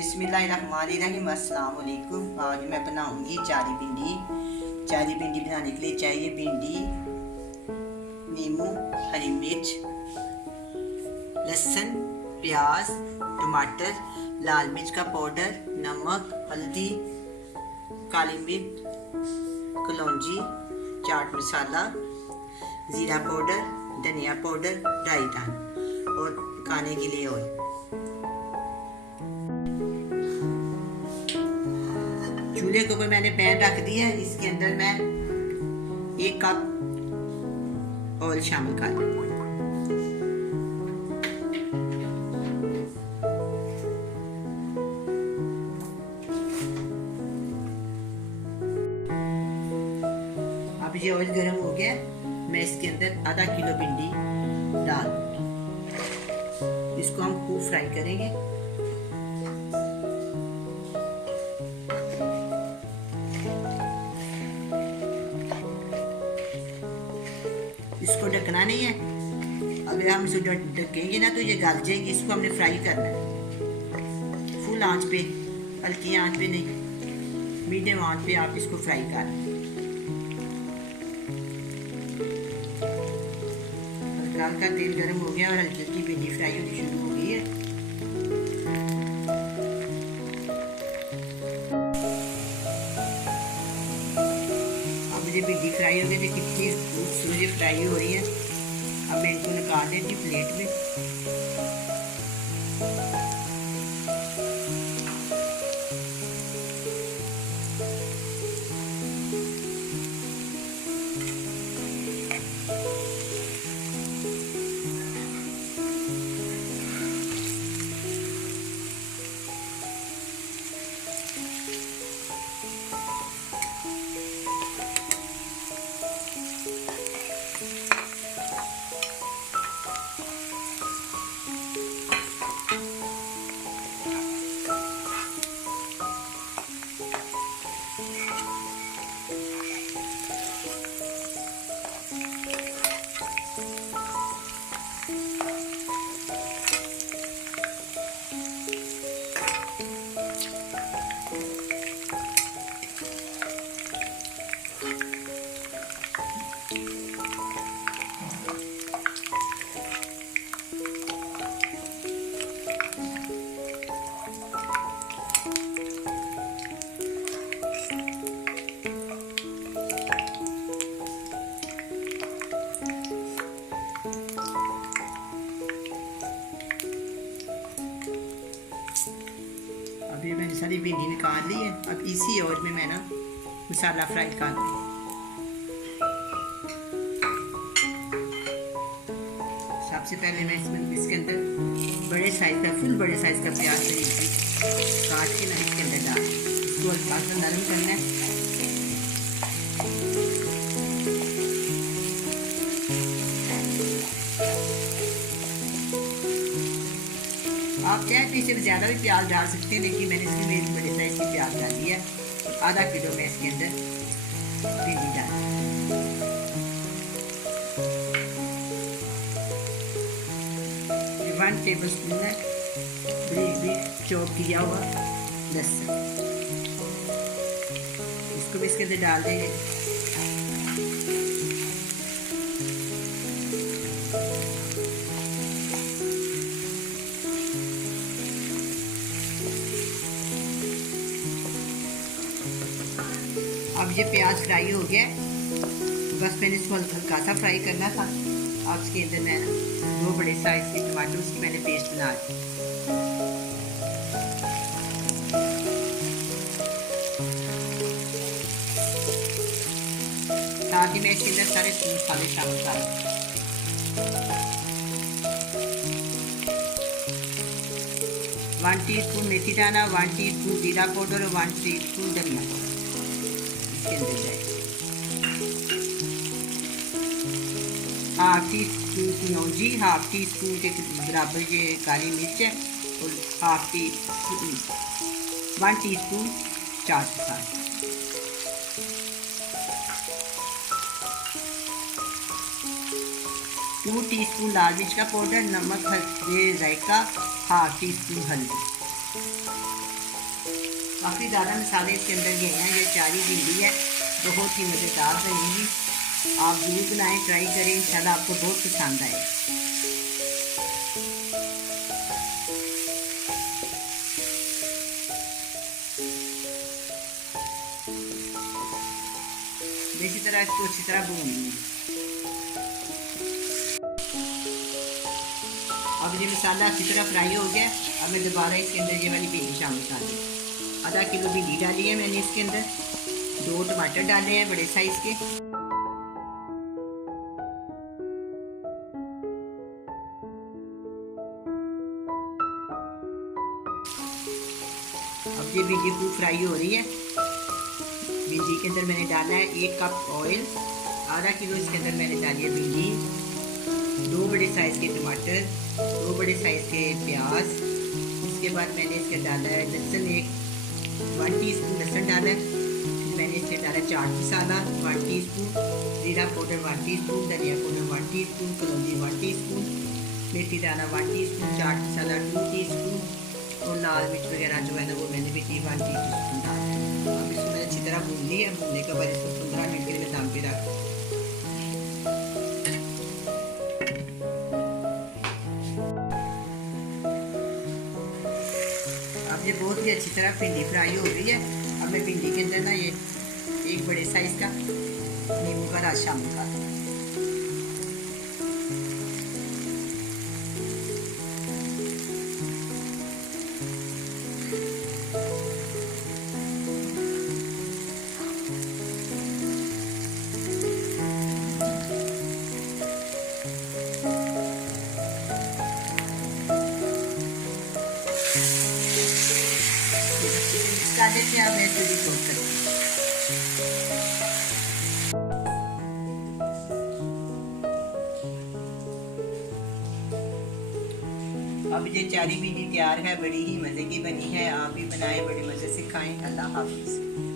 बिस्मिल्लाहिर्रहमानिर्रहीम। अस्सलाम वालेकुम। आज मैं बनाऊंगी चारी भिंडी। चारी भिंडी बनाने के लिए चाहिए भिंडी, नींबू, हरी मिर्च, लहसुन, प्याज, टमाटर, लाल मिर्च का पाउडर, नमक, हल्दी, काली मिर्च, कलौंजी, चाट मसाला, ज़ीरा पाउडर, धनिया पाउडर, ड्राई धान और पकाने के लिए ऑयल। चूल्हे के ऊपर मैंने पैन रख दिया है। इसके अंदर मैं 1 कप ऑयल शामिल कर दूँ। अब ये ऑयल गर्म हो गया, मैं इसके अंदर आधा किलो भिंडी डाल दूंगी। इसको हम खूब फ्राई करेंगे। इसको ढकना नहीं है, अगर हम इसे ढकेंगे ना तो ये गल जाएगी। इसको हमने फ्राई करना है फुल आंच पे, हल्की आंच पे नहीं, मीडियम आंच पे आप इसको फ्राई कर। हल्का तेल गर्म हो गया और हल्की हल्की भिंडी फ्राई होनी शुरू हो गई है। अब मुझे भिंडी फ्राई हो गई थी, कितनी खूबसूरत फ्राई हो रही है। अब मैं इनको निकाल देती हूँ प्लेट में। अभी मैंने सारी भिंडी निकाल ली है। अब इसी ऑयल में मैं ना मसाला फ्राई कर दूँ। सबसे पहले मैं इसके अंदर बड़े साइज का फुल बड़े साइज का प्याज काट के ना इसके अंदर डाल, इसको हल्का सा नरम करना है। आप चाहे तो इससे ज़्यादा भी प्याज डाल सकते हैं, लेकिन मैंने इसके लिए बड़े साइज की प्याज डाल दिया है। आधा किलो में इसके अंदर भिंडी डाल, 1 टेबल स्पून है बारीक चॉप किया हुआ लहसुन, इसको भी इसके अंदर डाल देंगे। अब ये प्याज फ्राई हो गया, बस मैंने इसको हल्का सा फ्राई करना था। अब इसके अंदर मैं 2 बड़े साइज के टमाटर की मैंने पेस्ट बना ली। साथ ही मैं इसके अंदर सारे मसाले शामिल कर दूँ। 1 टीस्पून मेथी दाना, 1 टीस्पून जीरा पाउडर और 1 टीस्पून धनिया पाउडर इसके अंदर जाए। 1/2 टीस्पून कलौंजी, 1/2 टीस्पून के बराबर ये काली मिर्च है और 1 टीस्पून चाट मसाला। 2 टीस्पून लाल मिर्च का पाउडर, नमक, हल्दी, जायका, 1/2 टीस्पून हल्दी। काफ़ी ज़्यादा मसाले इसके अंदर गए हैं। ये चारी भिंडी है, बहुत ही मज़ेदार बनेगी। आप ज़रूर बनाएं, ट्राई करें, इंशाल्लाह आपको बहुत पसंद आए। इसी तरह इसको अच्छी तरह भून लेंगे। अब ये मसाला अच्छी तरह फ्राई हो गया। अब मैं दोबारा इसके अंदर ये वाली भिंडी शामिल कर दी। आधा किलो भिंडी डाली है मैंने इसके अंदर। 2 टमाटर डाले हैं बड़े साइज़ के। अब ये भिंडी खूब फ्राई हो रही है। भिंडी के अंदर मैंने डाला है 1 कप ऑयल। आधा किलो इसके अंदर मैंने डाली है भिंडी, 2 बड़े साइज़ के टमाटर, 2 बड़े साइज़ के प्याज। इसके बाद मैंने इसके डाला है लहसुन, 1 टीस्पून लहसुन डाला है। फिर मैंने इसके डाला चाट मसाला 1 टीस्पून, जीरा पाउडर 1 टीस्पून, धनिया पाउडर 1 टीस्पून, कलौंजी 1 टीस्पून, मेथी दाना 1 टीस्पून, चाट मसाला 2 टीस्पून और लाल मिर्च वगैरह जो है ना वो मैंने भी 1 टीस्पून डाला। अब इसको मैंने अच्छी तरह भून ली है। भूनने के बाद इसको 15 मिनट के लिए दम पे रख। अब ये बहुत ही अच्छी तरह भिंडी फ्राई हो गई है। अब मैं भिंडी के अंदर ना ये 1 बड़े साइज का नींबू का रस शामिल कर दूँ। कर देते हैं। मैं थोड़ी छोड़ करूँगी। अब ये चारी भिंडी तैयार है, बड़ी ही मज़े की बनी है। आप भी बनाएं, बड़े मज़े से खाएं। अल्लाह हाफिज़।